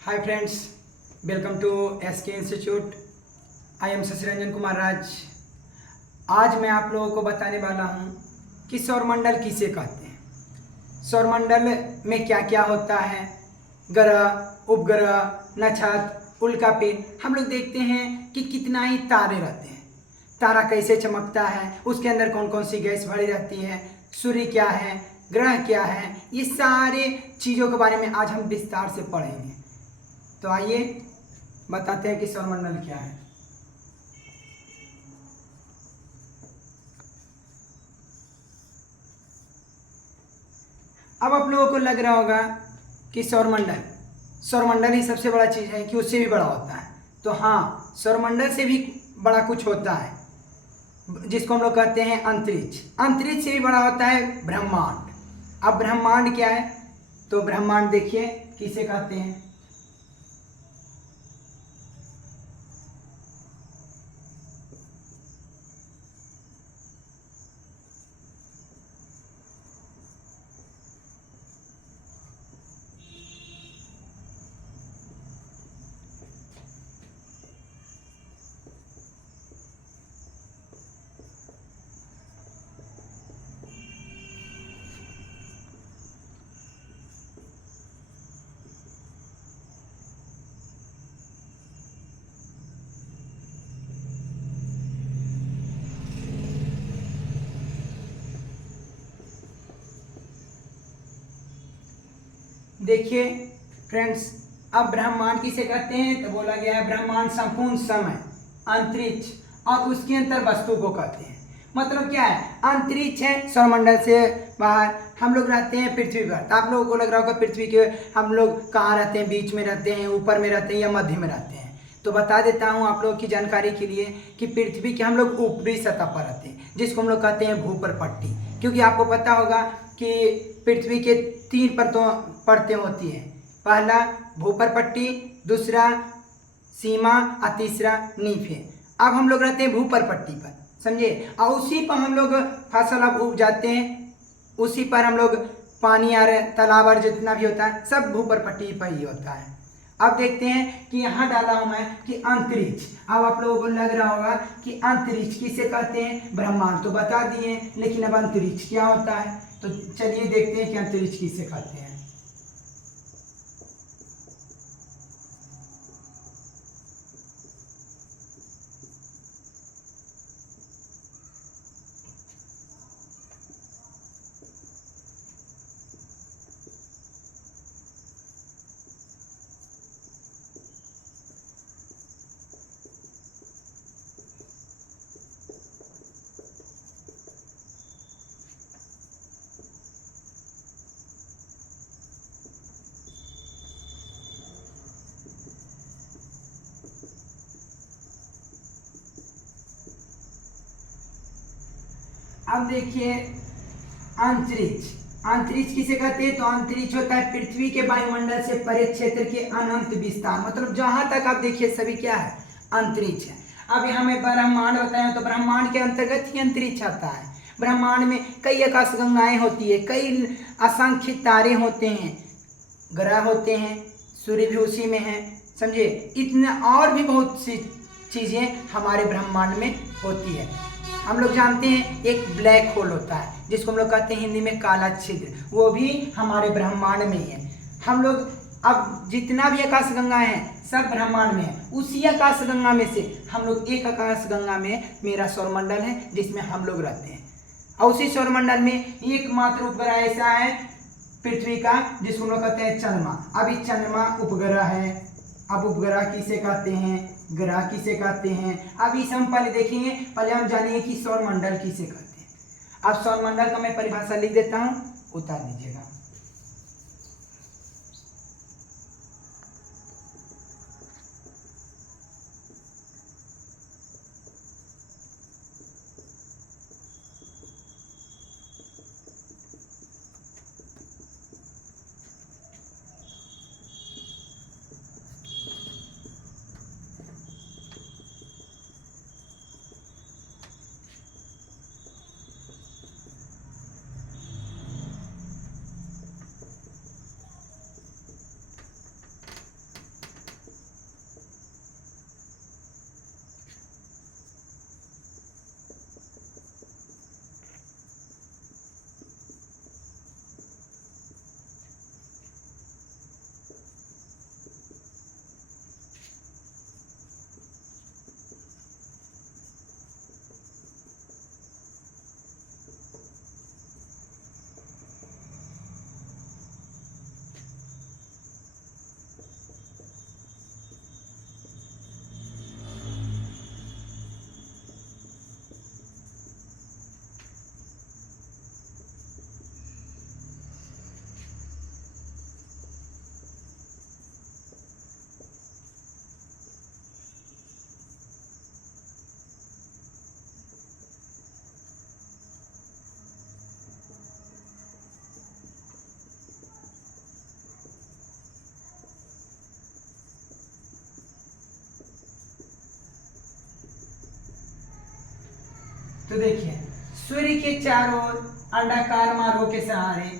Hi friends, welcome to SK institute. I am Shashi Ranjan Kumar Raj. आज मैं आप लोगों को बताने वाला हूं कि सौरमंडल किसे कहते हैं, सौरमंडल में क्या क्या होता है, ग्रह, उपग्रह, नक्षत्र, उल्कापिंड। हम लोग देखते हैं कि कितना ही तारे रहते हैं, तारा कैसे चमकता है, उसके अंदर कौन कौन सी गैस भरी रहती है, सूर्य क्या है, ग्रह क्या है, ये सारे चीज़ों के बारे में आज हम विस्तार से पढ़ेंगे। तो आइए बताते हैं कि सौरमंडल क्या है। अब आप लोगों को लग रहा होगा कि सौरमंडल ही सबसे बड़ा चीज़ है कि उससे भी बड़ा होता है। तो हाँ, सौरमंडल से भी बड़ा कुछ होता है जिसको हम लोग कहते हैं अंतरिक्ष। अंतरिक्ष से भी बड़ा होता है ब्रह्मांड। अब ब्रह्मांड क्या है, तो ब्रह्मांड देखिए किसे कहते हैं। देखिए फ्रेंड्स, अब ब्रह्मांड किसे कहते हैं, तो बोला गया है ब्रह्मांड संपूर्ण समय, अंतरिक्ष और उसके अंतर वस्तु को कहते हैं। मतलब क्या है, अंतरिक्ष है, सौरमंडल से बाहर हम लोग रहते हैं पृथ्वी पर। तो आप लोगों को लग रहा होगा पृथ्वी के हम लोग कहाँ रहते हैं, बीच में रहते हैं, ऊपर में रहते हैं या मध्य में रहते हैं। तो बता देता हूँ आप लोगों की जानकारी के लिए कि पृथ्वी के हम लोग ऊपरी सतह पर रहते हैं, जिसको हम लोग कहते हैं भूपर पट्टी। क्योंकि आपको पता होगा कि पृथ्वी के 3 परतें होती हैं। पहला भूपर पट्टी, दूसरा सीमा और तीसरा नींव है। अब हम लोग रहते हैं भूपर पट्टी पर, समझे, और उसी पर हम लोग फसल अब उग जाते हैं, उसी पर हम लोग पानी आ रहे तालाब और जितना भी होता है सब भूपर पट्टी पर ही होता है। अब देखते हैं कि यहाँ डाला हूं मैं कि अंतरिक्ष। अब आप लोगों को लग रहा होगा कि अंतरिक्ष किसे कहते हैं, ब्रह्मांड तो बता दिए, लेकिन अब अंतरिक्ष क्या होता है। तो चलिए देखते हैं कि अंतरिक्ष किसे कहते हैं। अब देखिए अंतरिक्ष, अंतरिक्ष किसे कहते हैं, तो अंतरिक्ष होता है पृथ्वी के वायुमंडल से परे क्षेत्र के अनंत विस्तार। मतलब जहां तक आप देखिए सभी क्या है, अंतरिक्ष है। अब यहाँ में ब्रह्मांड बताया, तो ब्रह्मांड के अंतर्गत ही अंतरिक्ष आता है। ब्रह्मांड में कई आकाशगंगाएं होती है, कई असंख्य तारे होते हैं, ग्रह होते हैं, सूर्य भी उसी में है, समझे। इतने और भी बहुत सी चीजें हमारे ब्रह्मांड में होती है। हम लोग जानते हैं एक ब्लैक होल होता है, जिसको हम लोग कहते हैं हिंदी में काला छिद्र, वो भी हमारे ब्रह्मांड में ही है। हम लोग अब जितना भी आकाशगंगा है सब ब्रह्मांड में है। उसी आकाशगंगा में से हम लोग एक आकाशगंगा में मेरा सौरमंडल है जिसमें हम लोग रहते हैं, और उसी सौरमंडल में एकमात्र उपग्रह ऐसा है पृथ्वी का जिसको हम लोग कहते हैं चंद्रमा। अभी चंद्रमा उपग्रह है। अब उपग्रह किसे कहते हैं, ग्रह किसे कहते हैं, अब इसे हम पहले देखेंगे। पहले हम जानेंगे कि सौरमंडल किसे कहते हैं। अब सौरमंडल का मैं परिभाषा लिख देता हूं, उतार दीजिएगा। तो देखिए सूर्य के चारों ओर अंडाकार मार्गों के सहारे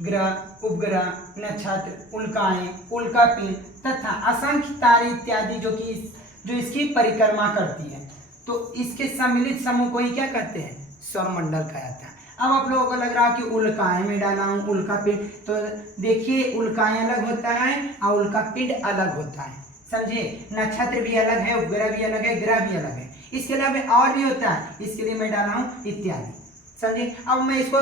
ग्रह, उपग्रह, नक्षत्र, उल्काएं, उल्कापिंड तथा असंख्य तारे इत्यादि जो इसकी परिक्रमा करती है, तो इसके सम्मिलित समूह को ही क्या कहते हैं? सौरमंडल कहा जाता है। अब आप लोगों को लग रहा है कि उल्काएं में डाला हूं, उल्कापिंड, तो देखिए उल्काएं अलग होता है और उल्कापिंड अलग होता है, समझे? नक्षत्र भी अलग है, उपग्रह भी अलग है, ग्रह भी अलग है, इसके अलावा और भी होता है, इसके लिए मैं डाला हूं इत्यादि, समझे? अब मैं इसको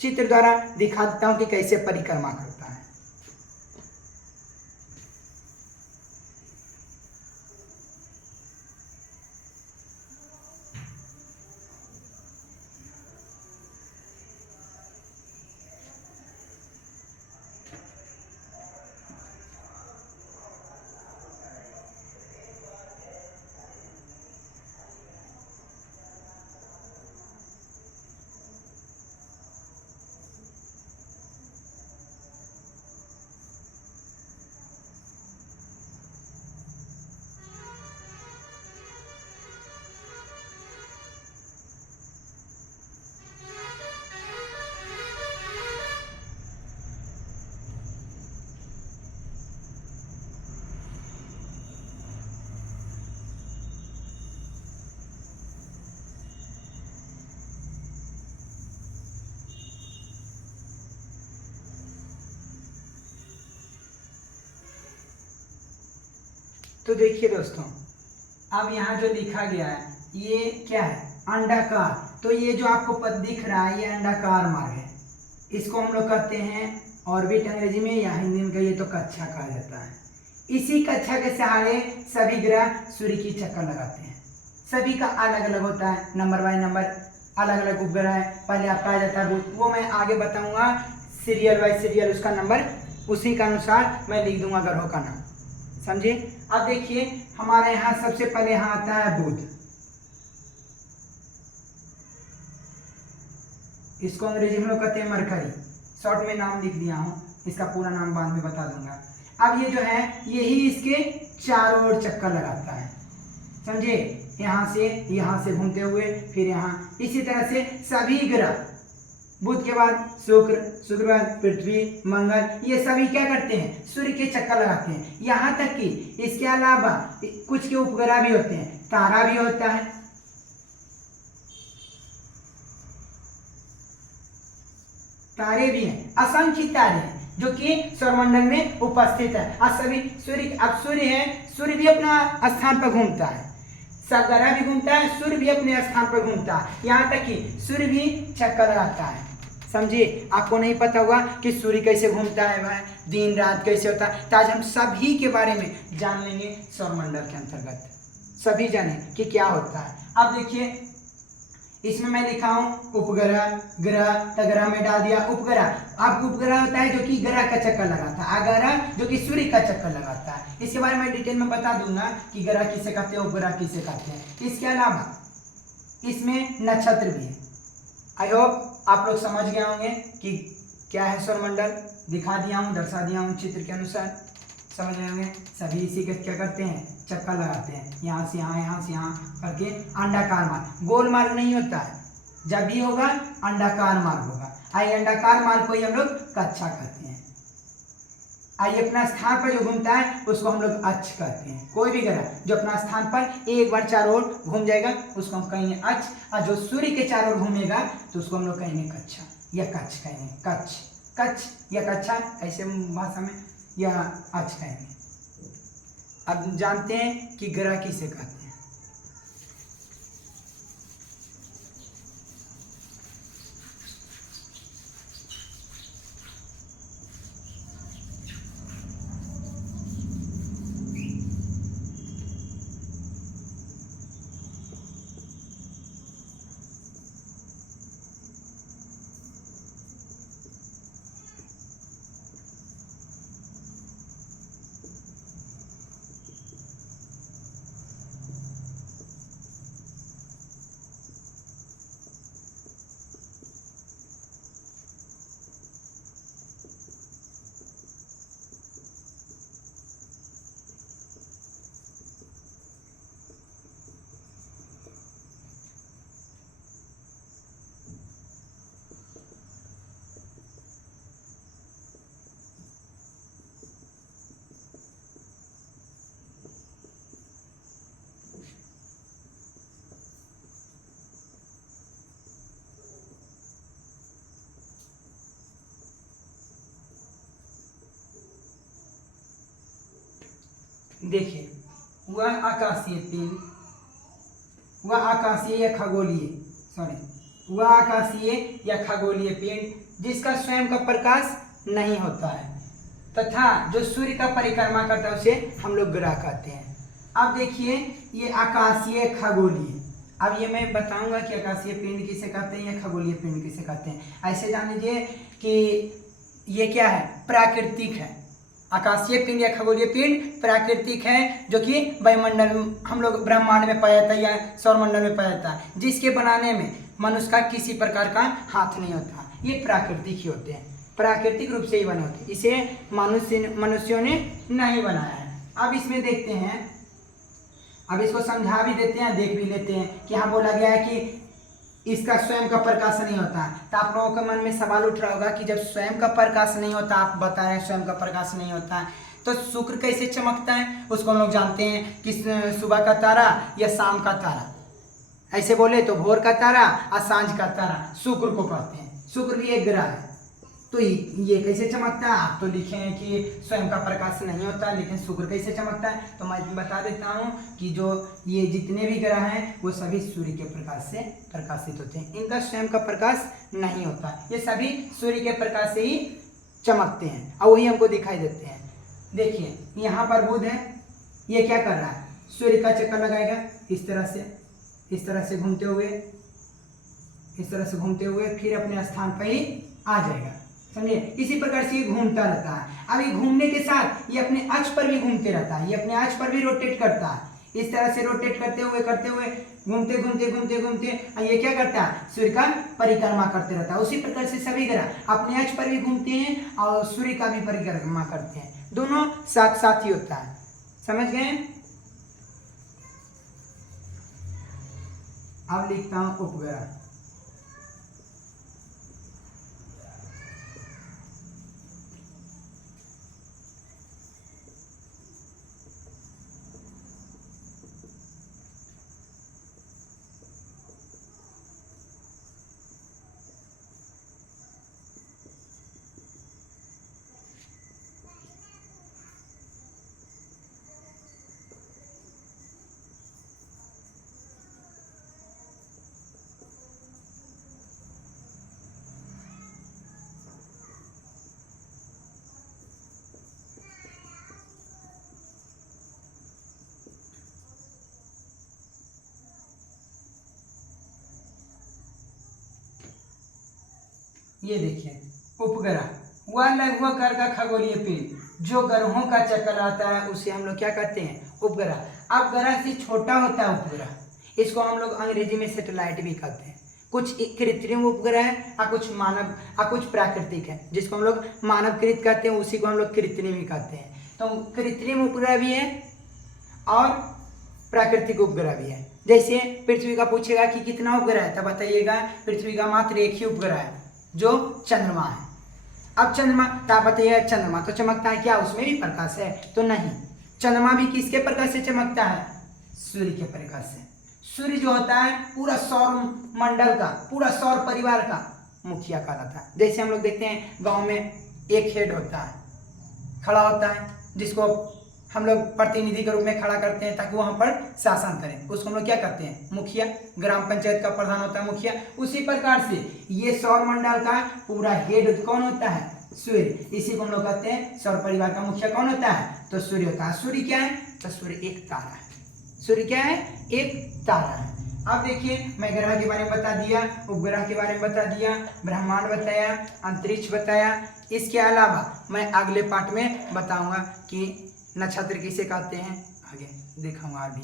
चित्र द्वारा दिखा देता हूं कि कैसे परिक्रमा करता है। तो देखिए दोस्तों, अब यहाँ जो लिखा गया है ये क्या है? अंडाकार। तो ये जो आपको पद दिख रहा है ये अंडाकार मार्ग है, इसको हम लोग कहते हैं ऑर्बिट अंग्रेजी में, या हिंदी में कहिए तो कक्षा कहा जाता है। इसी कक्षा के सहारे सभी ग्रह सूर्य की चक्कर लगाते हैं। सभी का अलग अलग होता है, नंबर बाय नंबर अलग अलग उपग्रह है। पहले आपका आ जाता है वो मैं आगे बताऊंगा, सीरियल बाय सीरियल उसका नंबर, उसी के अनुसार मैं लिख दूंगा ग्रहों का नाम, समझे? अब देखिए हमारे यहाँ सबसे पहले यहाँ आता है बुध, इसको अंग्रेजी में लोग कहते हैं मरकरी, शॉर्ट में नाम लिख दिया हूँ, इसका पूरा नाम बाद में बता दूंगा। अब ये जो है यही इसके चारों ओर चक्कर लगाता है, समझे? यहाँ से घूमते हुए फिर यहाँ, इसी तरह से सभी ग्रह, बुध के बाद शुक्र, शुक्र के बाद पृथ्वी, मंगल, ये सभी क्या करते हैं? सूर्य के चक्कर लगाते हैं। यहाँ तक कि इसके अलावा कुछ के उपग्रह भी होते हैं, तारा भी होता है, तारे भी हैं, असंख्य तारे हैं जो कि सौरमंडल में उपस्थित है। और सभी सूर्य, अब सूर्य है, सूर्य भी अपना स्थान पर घूमता है, सब ग्रह भी घूमता है, सूर्य भी अपने स्थान पर घूमता है, यहाँ तक कि सूर्य भी चक्कर लगाता है, समझिए? आपको नहीं पता होगा कि सूर्य कैसे घूमता है, भाई दिन रात कैसे होता है, तो आज हम सभी के बारे में जान लेंगे सौरमंडल के अंतर्गत, सभी जाने कि क्या होता है। अब देखिए इसमें मैं लिखा हूं उपग्रह, ग्रह, तो ग्रह में डाल दिया उपग्रह। अब उपग्रह होता है जो कि ग्रह का चक्कर लगाता है, अग्रह जो कि सूर्य का चक्कर लगाता है। इसके बारे में डिटेल में बता दूंगा कि ग्रह किसे कहते हैं, उपग्रह किसे कहते हैं। इसके अलावा इसमें नक्षत्र भी है। आई होप आप लोग समझ गए होंगे कि क्या है सौरमंडल, दिखा दिया हूँ, दर्शा दिया हूँ चित्र के अनुसार, समझ रहे होंगे। सभी इसी का क्या करते हैं? चक्कर लगाते हैं, यहाँ से यहाँ, यहाँ से यहाँ करके अंडाकार मार्ग, गोल मार्ग नहीं होता है, जब भी होगा अंडाकार मार्ग होगा। आइए अंडाकार मार्ग को ही हम लोग कक्षा कहते हैं। आइए अपना स्थान पर जो घूमता है उसको हम लोग अक्ष कहते हैं। कोई भी ग्रह जो अपना स्थान पर एक बार चारों ओर घूम जाएगा उसको हम कहेंगे अक्ष, और जो सूर्य के चारों ओर घूमेगा तो उसको हम लोग कहेंगे कक्षा या कक्ष कहेंगे, कक्ष, कक्ष या कक्षा ऐसे भाषा में, या अक्ष कहेंगे। अब जानते हैं कि ग्रह किसे कहते हैं। देखिए वह आकाशीय पिंड, वह आकाशीय या खगोलीय पिंड जिसका स्वयं का प्रकाश नहीं होता है तथा जो सूर्य का परिक्रमा करता है उसे हम लोग ग्रह कहते हैं। अब देखिए ये आकाशीय खगोलीय, अब ये मैं बताऊंगा कि आकाशीय पिंड किसे कहते हैं या खगोलीय पिंड किसे कहते हैं। ऐसे जान लीजिए कि ये क्या है, प्राकृतिक है। आकाशीय पिंड या खगोलीय पिंड प्राकृतिक है जो कि वायुमंडल हम लोग ब्रह्मांड में पाया जाता है या सौरमंडल में पाया जाता है, जिसके बनाने में मनुष्य का किसी प्रकार का हाथ नहीं होता। ये प्राकृतिक ही होते हैं, प्राकृतिक रूप से ही बने होते हैं, इसे मनुष्यों ने नहीं बनाया है। अब इसमें देखते हैं, अब इसको समझा भी देते हैं, देख भी लेते हैं कि यहाँ बोला गया है कि इसका स्वयं का प्रकाश नहीं होता है। तो आप लोगों के मन में सवाल उठ रहा होगा कि जब स्वयं का प्रकाश नहीं होता, आप बता रहे हैं स्वयं का प्रकाश नहीं होता है, तो शुक्र कैसे चमकता है? उसको हम लोग जानते हैं कि सुबह का तारा या शाम का तारा, ऐसे बोले तो भोर का तारा और सांझ का तारा शुक्र को कहते हैं। शुक्र भी एक ग्रह है, तो ये कैसे चमकता है? आप तो लिखे हैं कि स्वयं का प्रकाश नहीं होता, लेकिन शुक्र कैसे चमकता है? तो मैं बता देता हूँ कि जो ये जितने भी ग्रह हैं वो सभी सूर्य के प्रकाश से प्रकाशित होते हैं, इनका स्वयं का प्रकाश नहीं होता, ये सभी सूर्य के प्रकाश से ही चमकते हैं और वही हमको दिखाई देते हैं। देखिए यहाँ पर बुध है, ये क्या कर रहा है? सूर्य का चक्कर लगाएगा इस तरह से घूमते हुए फिर अपने स्थान पर ही आ जाएगा, समझिए। इसी प्रकार से ये घूमता रहता है। अब ये घूमने के साथ ये अपने अक्ष पर भी घूमते रहता है, ये अपने अक्ष पर भी रोटेट करता है। इस तरह से रोटेट करते हुए घूमते ये क्या करता है? सूर्य का परिक्रमा करते रहता है। उसी प्रकार से सभी ग्रह अपने अक्ष पर भी घूमते हैं और सूर्य का भी परिक्रमा करते हैं, दोनों साथ साथ ही होता है, समझ गए? अब लिखता हूं उपग्रह। ये देखिए उपग्रह, वह लघुआकार का खगोलीय पिंड जो ग्रहों का चक्कर आता है उसे हम लोग क्या कहते हैं? उपग्रह। अब ग्रह से छोटा होता है उपग्रह, इसको हम लोग अंग्रेजी में सैटेलाइट भी कहते हैं। कुछ कृत्रिम उपग्रह है और कुछ मानव और कुछ प्राकृतिक है, जिसको हम लोग मानवकृत कहते हैं, उसी को हम लोग कृत्रिम ही कहते हैं। तो कृत्रिम उपग्रह भी है और प्राकृतिक उपग्रह भी है। जैसे पृथ्वी का पूछेगा कि कितना उपग्रह है, तब बताइएगा पृथ्वी का मात्र एक ही उपग्रह है जो चंद्रमा है। अब चंद्रमा क्या बताइए? चंद्रमा तो चमकता है, क्या उसमें भी प्रकाश है? तो नहीं, चंद्रमा भी किसके प्रकाश से चमकता है? सूर्य के प्रकाश से। सूर्य जो होता है पूरा सौर मंडल का, पूरा सौर परिवार का मुखिया कहलाता है। जैसे हम लोग देखते हैं गांव में एक हेड होता है, खड़ा होता है, जिसको हम लोग प्रतिनिधि के रूप में खड़ा करते हैं ताकि वो हम पर शासन करें, उसको हम लोग क्या करते हैं? मुखिया। ग्राम पंचायत का प्रधान होता है मुखिया। उसी प्रकार से ये सौर मंडल का पूरा हेड कौन होता है? सूर्य। इसी को हम लोग कहते हैं सौर परिवार का मुखिया कौन होता है? तो सूर्य होता है। सूर्य क्या है? तो सूर्य एक तारा है। सूर्य क्या है? एक तारा है। अब देखिए मैं ग्रह के बारे में बता दिया, उपग्रह के बारे में बता दिया, ब्रह्मांड बताया, अंतरिक्ष बताया। इसके अलावा मैं अगले पार्ट में बताऊंगा कि नक्षत्र किसे कहते हैं, आगे दिखाऊंगा अभी।